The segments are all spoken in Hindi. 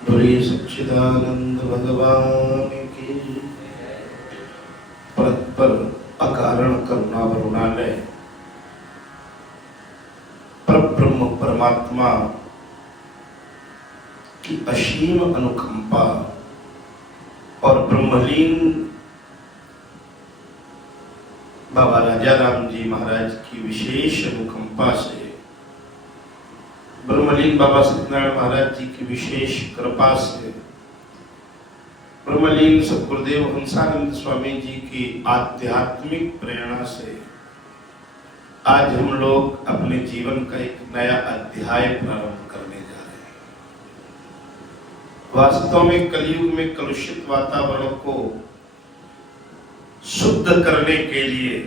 बोलिए सच्चिदानंद भगवान की। परस्पर अकारण करुणा वरुणालय परब्रह्म परमात्मा की असीम अनुकंपा और ब्रह्मलीन बाबा राजा राम जी महाराज की विशेष अनुकंपा से, ब्रह्मलीन बाबा सत्यनारायण महाराज जी की विशेष कृपा से, ब्रह्मलीन सद्गुरुदेव हंसानंद स्वामी जी की आध्यात्मिक प्रेरणा से आज हम लोग अपने जीवन का एक नया अध्याय प्रारंभ करने जा रहे हैं। वास्तव में कलयुग में कलुषित वातावरण को शुद्ध करने के लिए,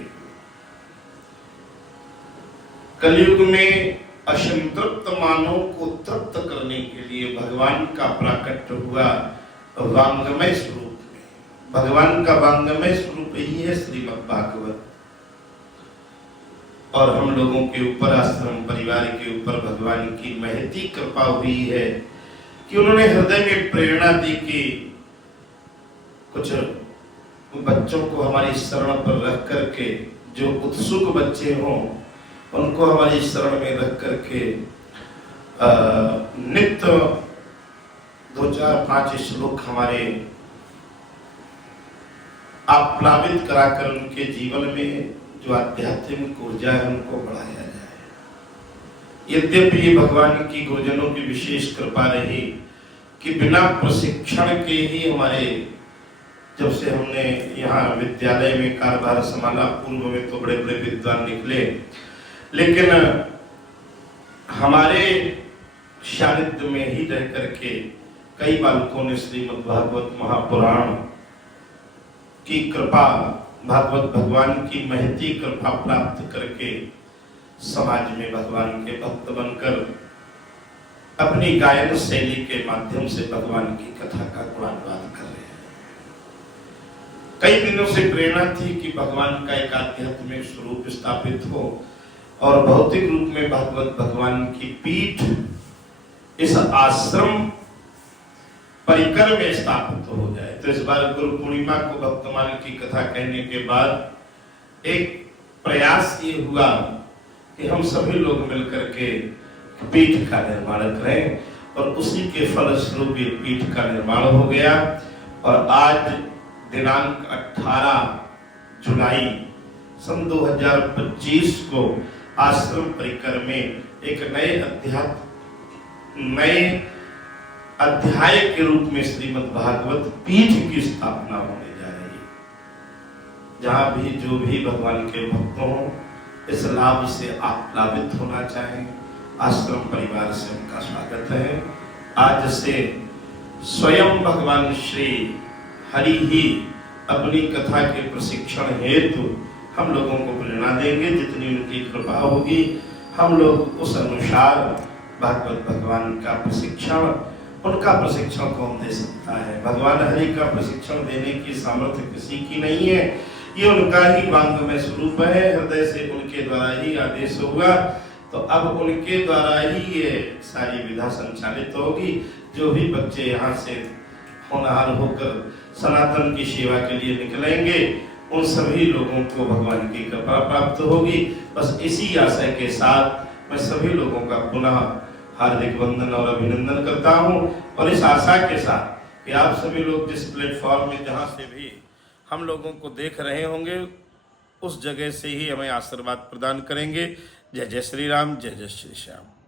कलयुग में असंतृप्त मानव को तृप्त करने के लिए भगवान का प्राकट्य हुआ वांगमय स्वरूप में। भगवान का वांगमय स्वरूप ही है श्रीमद् भागवत। और हम लोगों के ऊपर, आश्रम परिवार के ऊपर भगवान की महती कृपा हुई है कि उन्होंने हृदय में प्रेरणा दी कि कुछ बच्चों को हमारी शरण पर रख करके, जो उत्सुक बच्चे हों उनको हमारी शरण में रख करके नित्य 2-4-5 श्लोक हमारे आप्लावित कराकर उनके जीवन में जो आध्यात्मिक ऊर्जा है उनको बढ़ाया जाए। यद्यपि भगवान की गुरुजनों की विशेष कृपा रही कि बिना प्रशिक्षण के ही हमारे, जब से हमने यहाँ विद्यालय में कार्यभार संभाला, पूर्व में तो बड़े बड़े विद्वान निकले, लेकिन हमारे सानिध्य में ही रह करके कई बालकों ने श्रीमद् भागवत महापुराण की कृपा, भागवत भगवान की महती कृपा प्राप्त करके समाज में भगवान के भक्त बनकर अपनी गायन शैली के माध्यम से भगवान की कथा का गुणानुवाद कर रहे हैं। कई दिनों से प्रेरणा थी कि भगवान का एक आध्यात्मिक स्वरूप स्थापित हो और भौतिक रूप में भागवत भगवान की पीठ इस आश्रम परिकर में स्थापित हो जाए। तो इस बार गुरु पूर्णिमा को भक्तमाल की कथा कहने के बाद एक प्रयास ये हुआ कि हम सभी लोग मिलकर के पीठ का निर्माण करें, और उसी के फलस्वरूप ये पीठ का निर्माण हो गया। और आज दिनांक 18 जुलाई सन 2025 को आश्रम परिकर में एक नए अध्याय के रूप में श्रीमद् भागवत पीठ की स्थापना होने जा रही है। जहां भी जो भी भगवान के भक्त हों, इस लाभ से आप लाभित होना चाहें, आश्रम परिवार से उनका स्वागत है। आज से स्वयं भगवान श्री हरि ही अपनी कथा के प्रशिक्षण हेतु हम लोगों को प्रेरणा देंगे। जितनी उनकी कृपा होगी हम लोग उस अनुसार भागवत भगवान का प्रशिक्षण, उनका प्रशिक्षण कौन दे सकता है? भगवान हरि का प्रशिक्षण देने की सामर्थ्य किसी की नहीं है, ये उनका ही वांगमय स्वरूप है। हृदय से उनके द्वारा ही आदेश होगा, तो अब उनके द्वारा ही ये सारी विधा संचालित होगी। जो भी बच्चे यहाँ से होनहार होकर सनातन की सेवा के लिए निकलेंगे, उन सभी लोगों को भगवान की कृपा प्राप्त होगी। बस इसी आशय के साथ मैं सभी लोगों का पुनः हार्दिक वंदन और अभिनंदन करता हूं, और इस आशा के साथ कि आप सभी लोग जिस प्लेटफॉर्म में जहां से भी हम लोगों को देख रहे होंगे, उस जगह से ही हमें आशीर्वाद प्रदान करेंगे। जय जय श्री राम, जय जय श्री श्याम।